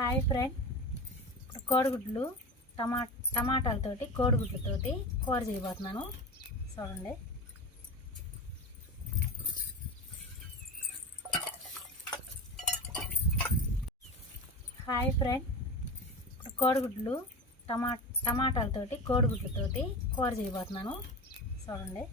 Hi friend, ఇప్పుడు కోడిగుడ్లు టమాటాలతోటి కోడిగుడ్లతోటి కూర చేయబోతున్నాను. చూడండి. హాయ్ ఫ్రెండ్, ఇప్పుడు కోడిగుడ్లు టమాటాలతోటి కోడిగుడ్లతోటి కూర చేయబోతున్నాను. చూడండి.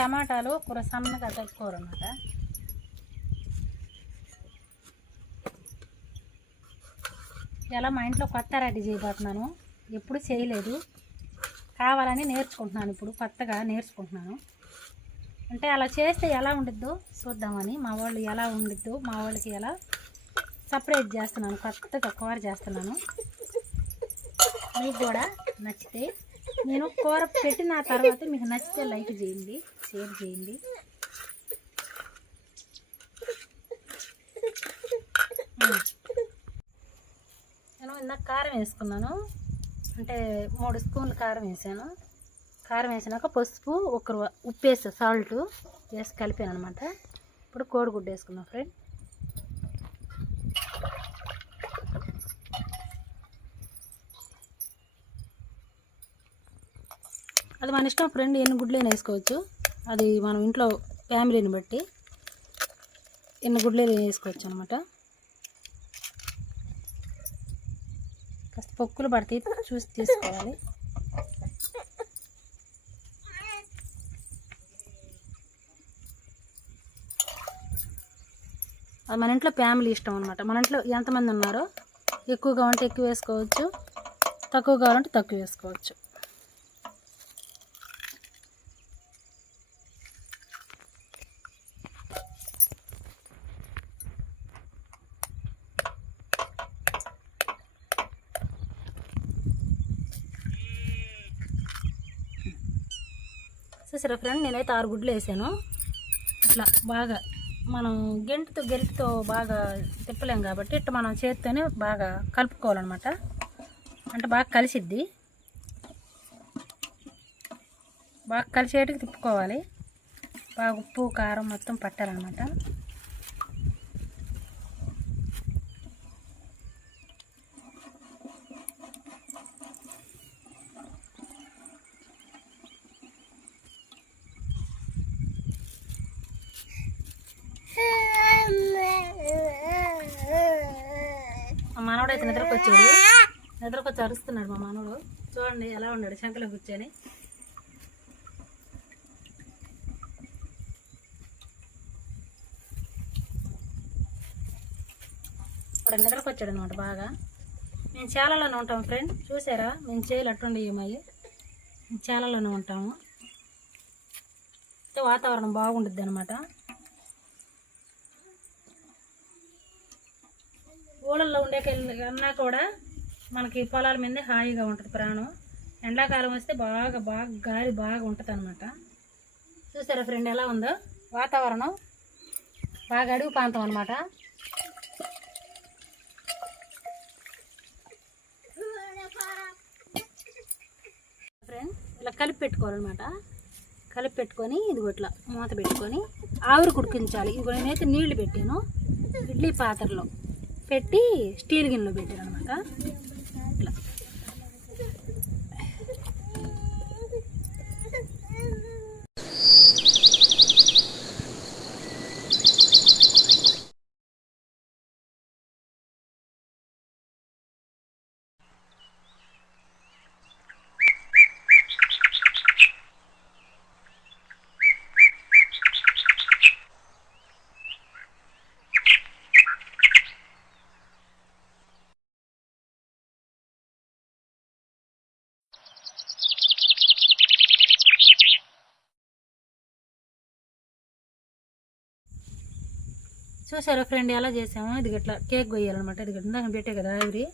టమాటాలు కూర సన్నగా తక్కువ అన్నమాట. ఇలా మా ఇంట్లో కొత్త రెడీ చేయబోతున్నాను. ఎప్పుడు చేయలేదు, కావాలని నేర్చుకుంటున్నాను. ఇప్పుడు కొత్తగా నేర్చుకుంటున్నాను. అంటే అలా చేస్తే ఎలా ఉండిద్దో చూద్దామని, మా వాళ్ళు ఎలా ఉండిద్దో మా వాళ్ళకి ఎలా సపరేట్ చేస్తున్నాను, కొత్తగా కూర చేస్తున్నాను. మీకు కూడా నచ్చితే, నేను కూర పెట్టిన తర్వాత మీకు నచ్చితే లైక్ చేయండి, షేర్ చేయండి. నేను ఇందాక కారం వేసుకున్నాను, అంటే 3 స్పూన్లు కారం వేసాను. కారం వేసినాక పసుపు, ఉప్పు వేసా, సాల్ట్ వేసి కలిపాను అనమాట. ఇప్పుడు కోడిగుడ్డు వేసుకున్నాం ఫ్రెండ్. అది మన ఇష్టం ఫ్రెండ్, ఎన్ని గుడ్లైనా వేసుకోవచ్చు. అది మనం ఇంట్లో ఫ్యామిలీని బట్టి ఎన్ని గుడ్లైనా వేసుకోవచ్చు అనమాట. కాస్త పొక్కులు పడితే చూసి తీసుకోవాలి. అది మన ఇంట్లో ఫ్యామిలీ ఇష్టం అనమాట. మన ఇంట్లో ఎంతమంది ఉన్నారో ఎక్కువగా ఉంటే ఎక్కువ వేసుకోవచ్చు, తక్కువ కావాలంటే తక్కువ వేసుకోవచ్చు. చూసారా ఫ్రెండ్, నేనైతే 6 గుడ్లు వేసాను. ఇట్లా బాగా మనం గెరిటితో బాగా తిప్పలేం కాబట్టి ఇట్లా మనం చేత్తోనే బాగా కలుపుకోవాలన్నమాట. అంటే బాగా కలిసిద్ది, బాగా కలిసేటికి తిప్పుకోవాలి. బాగా ఉప్పు కారం మొత్తం పట్టాలన్నమాట. మా మనవడు అయితే నిద్రకొచ్చి అరుస్తున్నాడు. మా మనవడు చూడండి ఎలా ఉన్నాడు, శంకలో కూర్చొని. ఇప్పుడు నిద్రకొచ్చాడు అనమాట బాగా. మేము చేలలోనే ఉంటాము ఫ్రెండ్, చూసారా మేము చేలు అట్టుండి ఏమయ్యి చేలలోనే ఉంటాము. అయితే వాతావరణం బాగుంటుంది అనమాట. ఊళ్ళల్లో ఉండే కన్నా కూడా మనకి పొలాల మీదే హాయిగా ఉంటుంది ప్రాణం. ఎండాకాలం వస్తే బాగా గాలి బాగా ఉంటుంది అనమాట. చూసారా ఫ్రెండ్ ఎలా ఉందో వాతావరణం, బాగా అడుగు ప్రాంతం అనమాట. ఫ్రెండ్ ఇలా కలిపి పెట్టుకోవాలన్నమాట. కలిపి పెట్టుకొని ఇది ఇట్లా మూత పెట్టుకొని ఆవిరి కుడికించాలి. ఇది నేనైతే నీళ్లు పెట్టాను, ఇడ్లీ పాత్రలో పెట్టి స్టీల్ గిన్నెలో పెట్టాను అనమాట. ఇట్లా చూసారా ఫ్రెండ్ ఎలా చేసాము. ఇది ఇట్లా కేక్ కొయ్యాలన్నమాట. ఇది ఇందాక పెట్టే కదా ఆవిరి,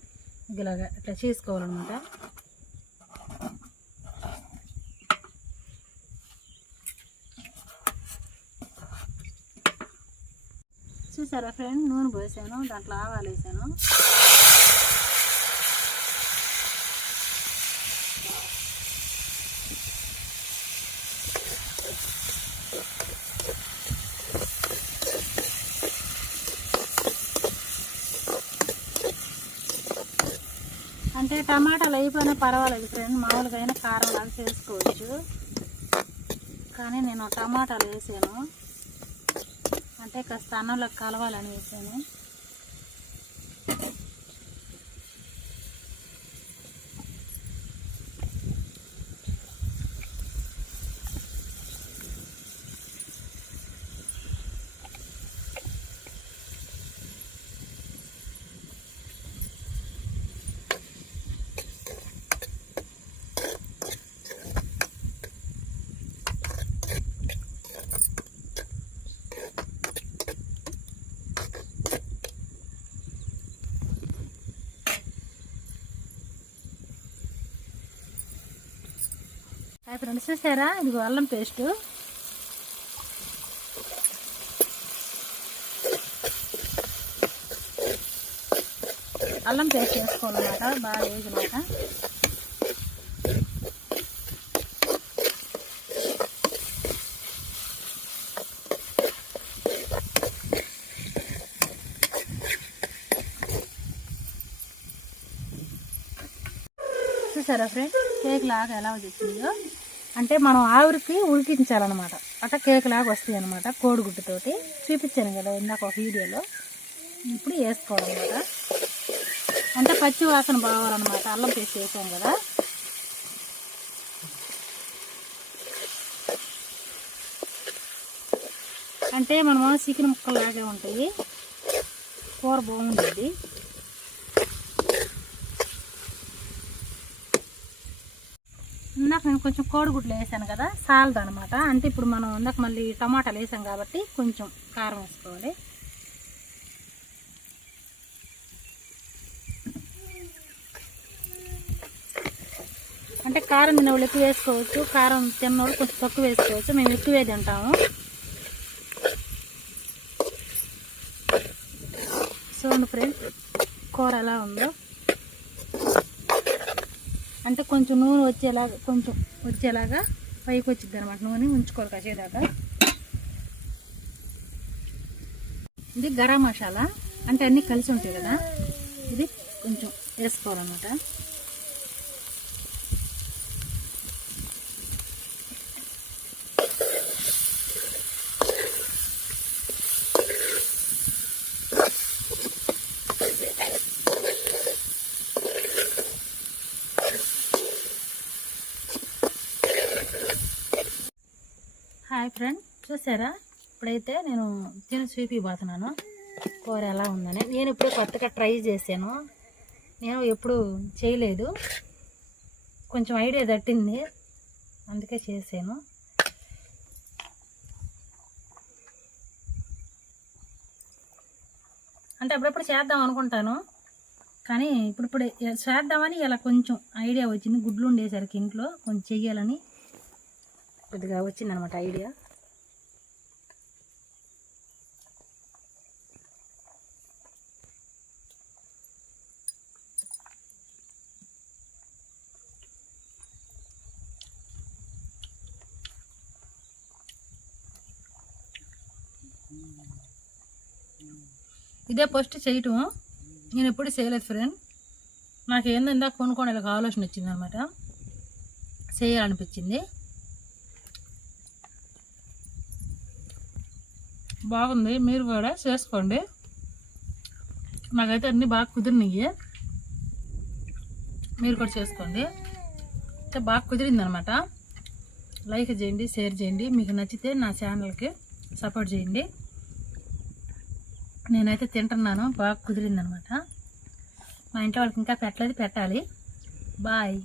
ఇలాగా ఇట్లా చేసుకోవాలన్నమాట. చూసారా ఫ్రెండ్, నూనె పోసాను, దాంట్లో ఆవాలు వేసాను. అంటే టమాటాలు అయిపోయినా పర్వాలేదు ఫ్రెండ్, మామూలుగా అయినా కారం లాగా చేసుకోవచ్చు. కానీ నేను టమాటాలు వేసాను, అంటే కాస్త అన్నంలో కలవాలని వేసాను. ఫ్రెండ్స్ చూసారా, ఇదిగో అల్లం పేస్ట్. అల్లం పేస్ట్ వేసుకోవాలన్నమాట, బాగా వేగినాక. చూసారా ఫ్రెండ్, కేక్ లాగా ఎలా వచ్చిందో, అంటే మనం ఆవిరికి ఉడికించాలన్నమాట. అట్లా కేక్ లాగా వస్తాయి అన్నమాట, కోడిగుడ్డుతోటి. చూపించాను కదా ఇందాక ఒక వీడియోలో. ఇప్పుడు వేసుకోవాలన్నమాట, అంటే పచ్చి వాసన బావాలన్నమాట. అల్లం పేస్ట్ వేసాం కదా. అంటే మనం చికెన్ ముక్కలాగే ఉంటాయి, కూర బాగుంటుంది. ఇందాక నేను కొంచెం కోడిగుడ్లు వేసాను కదా, సాల్ట్ అనమాట. అంటే ఇప్పుడు మనం ఇందాక మళ్ళీ టమాటాలు వేసాం కాబట్టి కొంచెం కారం వేసుకోవాలి. అంటే కారం తినేవాళ్ళు ఎక్కువ వేసుకోవచ్చు, కారం తిన్నవాళ్ళు కొంచెం తక్కువ వేసుకోవచ్చు. మేము ఎక్కువే తింటాము. చూడండి ఫ్రెండ్, కూర ఎలా ఉందో. అంటే కొంచెం నూనె వచ్చేలాగా పైకి వచ్చింది అనమాట. నూనె ఉంచుకోవాలి కాసేదాకా. ఇది గరం మసాలా, అంటే అన్నీ కలిసి ఉంటాయి కదా, ఇది కొంచెం వేసుకోవాలన్నమాట. హాయ్ ఫ్రెండ్, చూసారా, ఇప్పుడైతే నేను తిని చూపిపోతున్నాను కూర ఎలా ఉందని. నేను ఇప్పుడు కొత్తగా ట్రై చేశాను, నేను ఎప్పుడు చేయలేదు. కొంచెం ఐడియా తట్టింది, అందుకే చేశాను. అంటే అప్పుడప్పుడు చేద్దాం అనుకుంటాను, కానీ ఇప్పుడు చేద్దామని ఇలా కొంచెం ఐడియా వచ్చింది. గుడ్లు ఉండేసరికి ఇంట్లో కొంచెం చెయ్యాలని కొద్దిగా వచ్చిందనమాట ఐడియా. ఇదే ఫస్ట్ చేయటం, నేను ఎప్పుడు చేయలేదు ఫ్రెండ్. నాకు ఏందంటే కొనుక్కోవడానికి ఆలోచన వచ్చింది అనమాట, చేయాలనిపించింది. బాగుంది, మీరు కూడా చేసుకోండి. నాకైతే అన్నీ బాగా కుదిరినాయి, మీరు కూడా చేసుకోండి. అయితే బాగా కుదిరిందనమాట. లైక్ చేయండి, షేర్ చేయండి. మీకు నచ్చితే నా ఛానల్కి సపోర్ట్ చేయండి. నేనైతే తింటున్నాను, బాగా కుదిరిందనమాట. మా ఇంట్లో వాళ్ళకి ఇంకా పెట్టలేదు, పెట్టాలి. బాయ్.